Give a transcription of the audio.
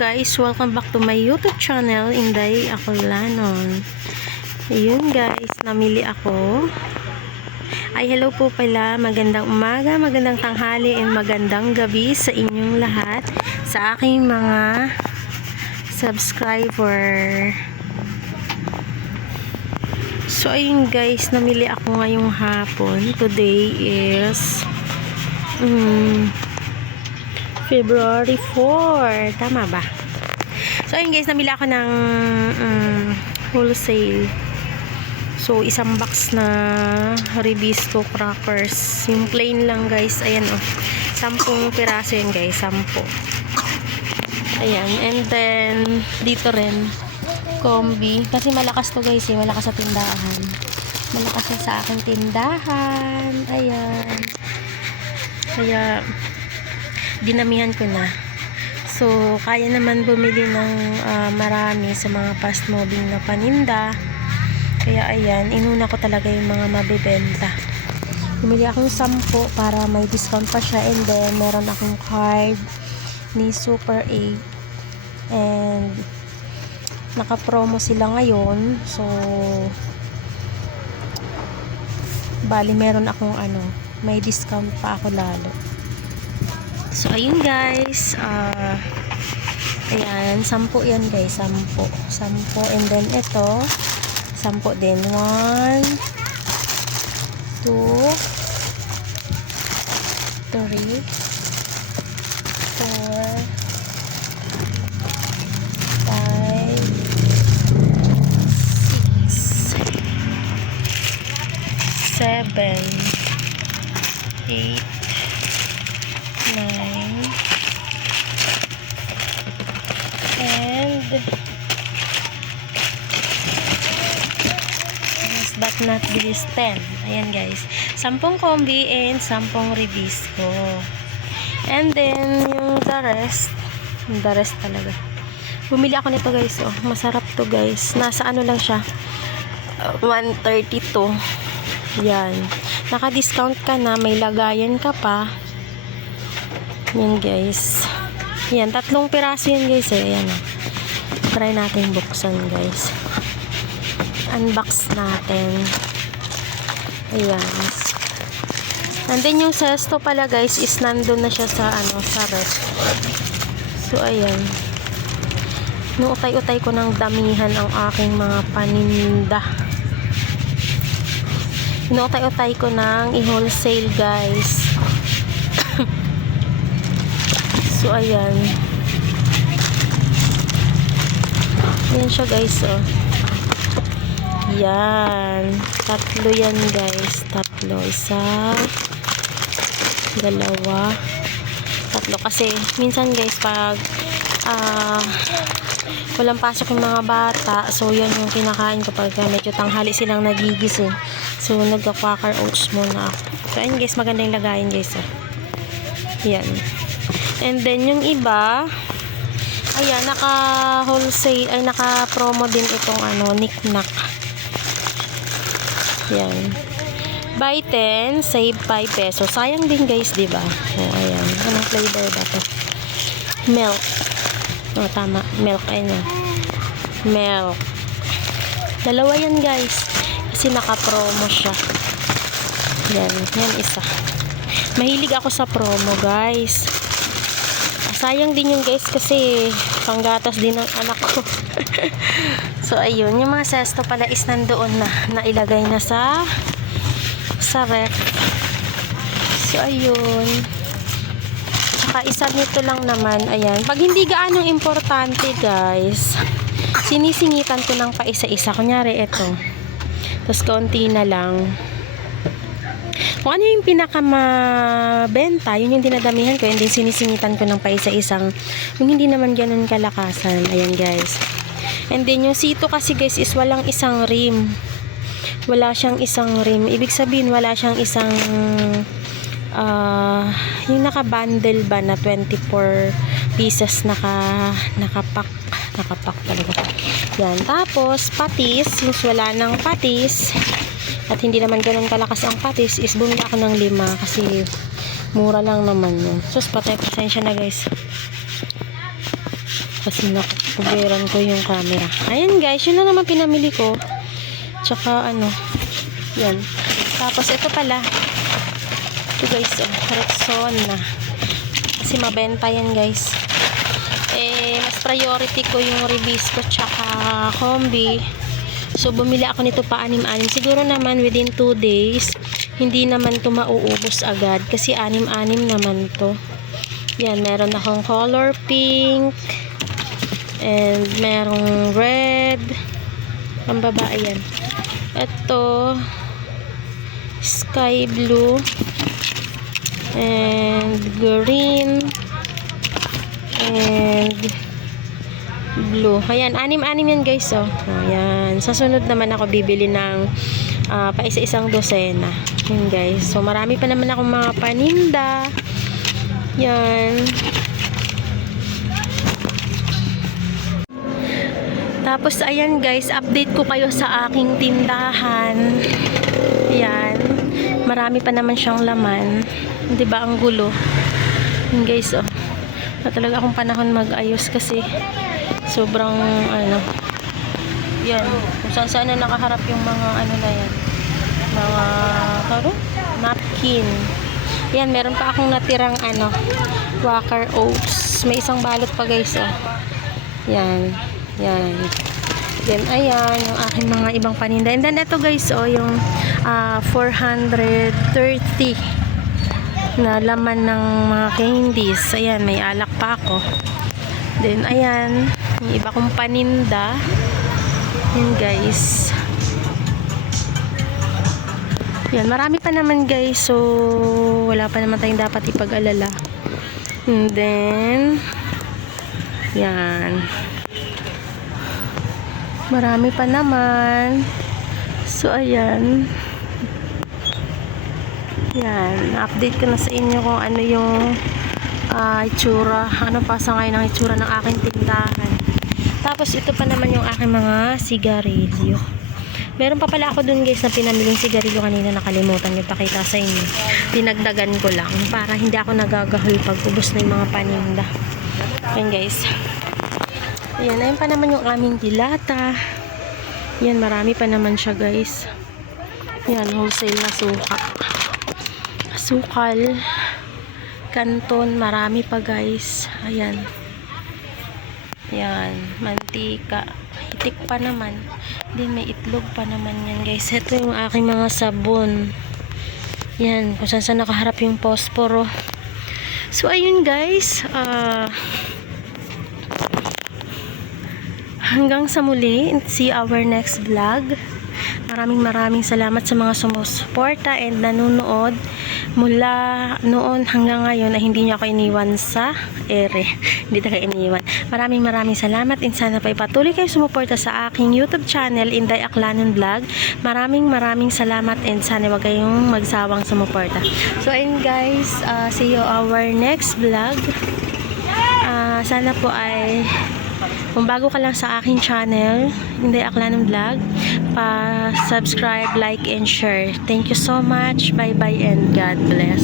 guys, welcome back to my YouTube channel, Inday Akulanon. Ayun guys, namili ako. Ay hello po pala, magandang umaga, magandang tanghali, and magandang gabi sa inyong lahat, sa aking mga subscriber. So ayun guys, namili ako ngayong hapon. Today is February 4. Tama ba? So, ayun guys, namili ako ng wholesale. So, isang box na Ribisco crackers. Yung plain lang guys. Ayan o. 10 piraso yun guys. 10. Ayan. And then, dito rin. Combi. Kasi malakas to guys eh. Malakas sa tindahan. Malakas sa aking tindahan. Ayan. Kaya, dinamihan ko na. So, kaya naman bumili ng marami sa mga fast moving na paninda. Kaya ayan, inuna ko talaga yung mga mabibenta. Bumili akong 10 para may discount pa siya, and then meron akong card ni Super 8. And naka-promo sila ngayon. So, bali meron akong may discount pa ako lalo. So, ayun guys. Ayan, 10 yan guys. 10. And then, ito, 10 din. 1, 2, 3, 4, 5, 6, 7, 8, 9, and last but not least 10. Ayan guys, 10 combi and 10 Ribisco. And then yung the rest talaga, bumili ako nito guys. Oh, masarap to guys. Nasa lang siya, 132. Yan, naka-discount ka na, may lagayan ka pa. Yan guys. Yan, 3 piraso yan guys eh. Ayan. Try natin buksan guys. Unbox natin. Ayan. And then yung sesto pala guys is nandun na siya sa sa ref. So ayan. Nuutay-utay ko ng damihan ang aking mga paninda. Nuutay-utay ko ng i-wholesale guys. So, ayan. Ayan siya, guys, oh. Yan. 3 yan, guys. 3. 1, 2, 3. Kasi, minsan, guys, pag walang pasok yung mga bata, so, yan yung kinakain ko pag medyo tanghali silang nagigising. So, nagka-quaker oats muna ako. So, ayan, guys. Maganda yung lagayin, guys, oh. Yan. And then, yung iba, ayan, naka-wholesale, ay, naka-promo din itong, knick-knack. Yan. Buy 10, save 5 pesos. Sayang din, guys, diba? O, ayan. Anong flavor ba to? Milk. O, tama. Milk, ayan. Milk. 2 yan, guys. Kasi naka-promo siya. Yan. Yan, isa. Mahilig ako sa promo, guys. Sayang din yun guys kasi panggatas din ng anak ko. So ayun, yung mga sesto pala is nandoon na, nailagay na sa ref. So ayun. Tsaka isa nito lang naman, ayan. Pag hindi gaanong importante guys, sinisingitan ko ng pa isa-isa. Kunyari ito. Tapos kaunti na lang. Kung ano yung pinakamabenta, yun yung dinadamihan ko, and then sinisingitan ko ng paisa-isang yung hindi naman ganun kalakasan. Ayan guys. And then yung sito kasi guys is walang isang rim. Wala siyang isang rim. Ibig sabihin wala siyang isang yung naka-bundle ba na 24 pieces nakapack talaga. Yan. Tapos patis, since wala ng patis at hindi naman ganun kalakas ang patis, is bumili ako ng 5 kasi mura lang naman yun. Sus, patay, pasensya na guys. Kasi nakukuberan ko yung camera. Ayan guys, yun na naman pinamili ko. Tsaka ano, yan. Tapos ito pala. Ito guys, Rexona. Kasi mabenta yan guys. Mas priority ko yung Ribisco tsaka Combi. So, bumili ako nito pa 6-6. Siguro naman within 2 days, hindi naman to mauubos agad. Kasi 6-6 naman to. Yan, meron akong color pink. And merong red. Ang babae yan. Ito, sky blue. And green. And blue. Ayan, 6-6 yan guys, oh. Ayan. Sa sunod naman ako bibili ng pa isa-isang dosena. Ayan guys. So, marami pa naman akong mga paninda. Yan. Tapos, ayan guys, update ko kayo sa aking tindahan. Ayan. Marami pa naman siyang laman. Diba, ang gulo. Ayan guys, oh. Na talaga akong panahon mag-ayos kasi sobrang ano, yan, kung saan saan na nakaharap yung mga ano na yan, mga napkin. Yan, meron pa akong natirang ano, Quaker Oats. May isang balot pa guys, oh. Yan, yan. Then ayan, yung aking mga ibang paninda. And then ito guys, oh, yung 430 na laman ng mga candies. Ayan, may alak pa ako. Then ayan, yung iba kong paninda. Yan guys. Yan, marami pa naman guys. So, wala pa naman tayong dapat ipag-alala. And then, yan. Marami pa naman. So, ayan. Yan, update ko na sa inyo kung ano yung itsura, ano pa sa ngayon ang itsura ng aking tindahan. Tapos ito pa naman yung aking mga sigarilyo. Meron pa pala ako dun guys na pinamiling sigarilyo kanina, nakalimutan yung pakita sa inyo. Dinagdagan ko lang para hindi ako nagagahol pag ubos na yung mga paninda. Ayan guys. Ayan, ayun pa naman yung aming dilata. Yan, marami pa naman siya guys. Yan, wholesale na suka. Sukal, kanton, marami pa guys. Ayan. Yan, mantika. Itik pa naman. Then may itlog pa naman yan guys. Ito yung aking mga sabon. Yan, kung saan saan nakaharap yung posporo. So ayun guys. Hanggang sa muli. See our next vlog. Maraming salamat sa mga sumusuporta and nanonood mula noon hanggang ngayon na hindi niyo ako iniwan sa ere. Hindi talaga iniwan. Maraming salamat and sana pa ipatuloy kayo sumuporta sa aking YouTube channel, Inday Aklanon Vlog. Maraming salamat and sana wag kayong magsawang sumuporta. So ayun guys, see you our next vlog. Sana po ay kung bago ka lang sa aking channel, Inday Aklanon Vlog, pa-subscribe, like, and share. Thank you so much. Bye-bye and God bless.